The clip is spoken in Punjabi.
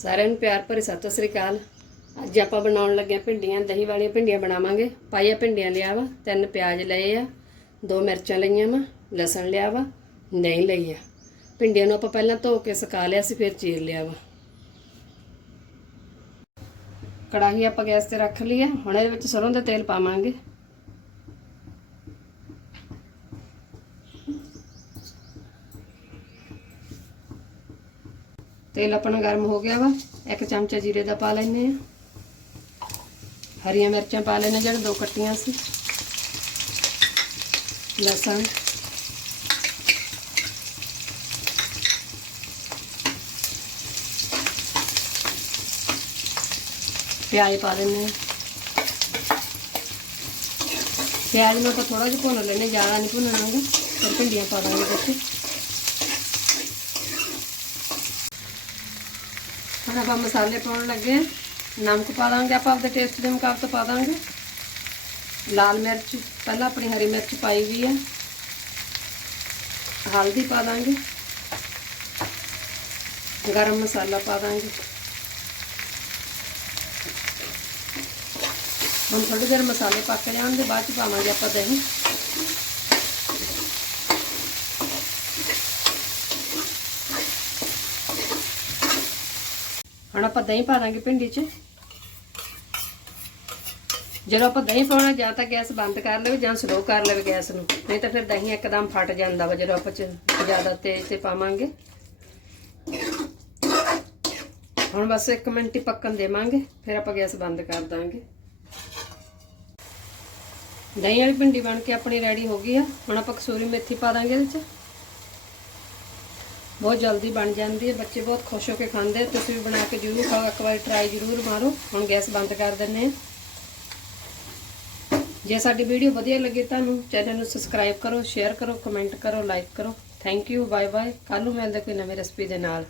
ਸਾਰਿਆਂ ਨੂੰ ਪਿਆਰ ਭਰੀ ਸਤਿ ਸ੍ਰੀ ਅਕਾਲ। ਅੱਜ ਆਪਾਂ ਬਣਾਉਣ ਲੱਗੇ ਹਾਂ ਭਿੰਡੀਆਂ, ਦਹੀਂ ਵਾਲੀਆਂ ਭਿੰਡੀਆਂ ਬਣਾਵਾਂਗੇ। ਪਾਈਆ ਭਿੰਡੀਆਂ ਲਿਆ ਵਾ, ਤਿੰਨ ਪਿਆਜ਼ ਲਏ ਆ, ਦੋ ਮਿਰਚਾਂ ਲਈਆਂ ਵਾ, ਲਸਣ ਲਿਆ ਵਾ, ਦਹੀਂ ਲਈ ਆ। ਭਿੰਡੀਆਂ ਨੂੰ ਆਪਾਂ ਪਹਿਲਾਂ ਧੋ ਕੇ ਸੁਕਾ ਲਿਆ ਸੀ, ਫਿਰ ਚੀਰ ਲਿਆ ਵਾ। ਕੜਾਹੀ ਆਪਾਂ ਗੈਸ ਤੇ ਰੱਖ ਲਈ ਆ, ਹੁਣ ਇਹਦੇ ਵਿੱਚ ਸਰੋਂ ਦਾ ਤੇਲ ਪਾਵਾਂਗੇ। ਤੇਲ ਆਪਣਾ ਗਰਮ ਹੋ ਗਿਆ ਵਾ, ਇੱਕ ਚਮਚਾ ਜੀਰੇ ਦਾ ਪਾ ਲੈਨੇ ਆ ਹਰੀਆਂ ਮਿਰਚਾਂ ਪਾ ਲੈਨੇ ਜਿਹੜੇ ਦੋ ਕੱਟੀਆਂ ਸੀ। ਲਸਣ। ਪਿਆਜ਼ ਪਾ ਲੈਨੇ ਆ ਪਿਆਜ਼ ਨੂੰ ਆਪਾਂ ਥੋੜਾ ਜਿਹਾ ਭੁੰਨ ਲੈਨੇ ਜ਼ਿਆਦਾ ਨਹੀਂ ਭੁੰਨਣਾਗਾ ਪਰ ਭਿੰਡੀਆਂ ਪਾ ਦਾਂਗੇ ਵਿੱਚ। ਹੁਣ ਆਪਾਂ ਮਸਾਲੇ ਪਾਉਣ ਲੱਗੇ ਹਾਂ। ਨਮਕ ਪਾ ਦਾਂਗੇ ਆਪਾਂ, ਆਪਦੇ ਟੇਸਟ ਦੇ ਮੁਤਾਬਕ ਪਾ ਦਾਂਗੇ। ਲਾਲ ਮਿਰਚ, ਪਹਿਲਾਂ ਆਪਣੀ ਹਰੀ ਮਿਰਚ ਪਾਈ ਵੀ ਹੈ। ਹਲਦੀ ਪਾ ਦਾਂਗੇ। ਗਰਮ ਮਸਾਲਾ ਪਾ ਦਾਂਗੇ। ਹੁਣ ਥੋੜੀ ਦੇਰ ਮਸਾਲੇ ਪੱਕ ਜਾਣ ਦੇ ਬਾਅਦ ਚ ਪਾਵਾਂਗੇ ਆਪਾਂ ਦਹੀਂ। ਹੁਣ ਆਪਾਂ ਦਹੀਂ ਪਾ ਦਾਂਗੇ ਭਿੰਡੀ 'ਚ। ਜਦੋਂ ਆਪਾਂ ਦਹੀਂ ਪਾਉਣਾ, ਜਾਂ ਤਾਂ ਗੈਸ ਬੰਦ ਕਰ ਲਵੇ, ਜਾਂ ਸਲੋ ਕਰ ਲਵੇ ਗੈਸ ਨੂੰ। ਨਹੀਂ ਤਾਂ ਫਿਰ ਦਹੀਂ ਇੱਕਦਮ ਫਟ ਜਾਂਦਾ ਵਾ, ਜਦੋਂ ਆਪਾਂ ਜ਼ਿਆਦਾ ਤੇਜ਼ ਤੇ ਪਾਵਾਂਗੇ। ਹੁਣ ਬਸ 1 ਮਿੰਟ ਹੀ ਪੱਕਣ ਦੇਵਾਂਗੇ, ਫਿਰ ਆਪਾਂ ਗੈਸ ਬੰਦ ਕਰ ਦਾਂਗੇ। ਦਹੀਂ ਵਾਲੀ ਭਿੰਡੀ ਬਣ ਕੇ ਆਪਣੀ ਰੈਡੀ ਹੋ ਗਈ ਆ। ਹੁਣ ਆਪਾਂ ਕਸੂਰੀ ਮੇਥੀ ਪਾ ਦਾਂਗੇ ਇਹਦੇ 'ਚ। ਬਹੁਤ ਜਲਦੀ ਬਣ ਜਾਂਦੀ ਹੈ। ਬੱਚੇ ਬਹੁਤ ਖੁਸ਼ ਹੋ ਕੇ ਖਾਂਦੇ ਤੁਸੀਂ ਵੀ ਬਣਾ ਕੇ ਜ਼ਰੂਰ ਖਾਓ। ਇੱਕ ਵਾਰੀ ਟਰਾਈ ਜ਼ਰੂਰ ਮਾਰੋ। ਹੁਣ ਗੈਸ ਬੰਦ ਕਰ ਦਿੰਨੇ ਆ ਜੇ ਸਾਡੀ ਵੀਡੀਓ ਵਧੀਆ ਲੱਗੇ ਤੁਹਾਨੂੰ ਚੈਨਲ ਨੂੰ ਸਬਸਕ੍ਰਾਈਬ ਕਰੋ ਸ਼ੇਅਰ ਕਰੋ ਕਮੈਂਟ ਕਰੋ ਲਾਈਕ ਕਰੋ। ਥੈਂਕ ਯੂ ਬਾਏ ਬਾਏ ਕੱਲ ਨੂੰ ਮਿਲਦੇ ਕੋਈ ਨਵੀਂ ਰੈਸਪੀ ਦੇ ਨਾਲ।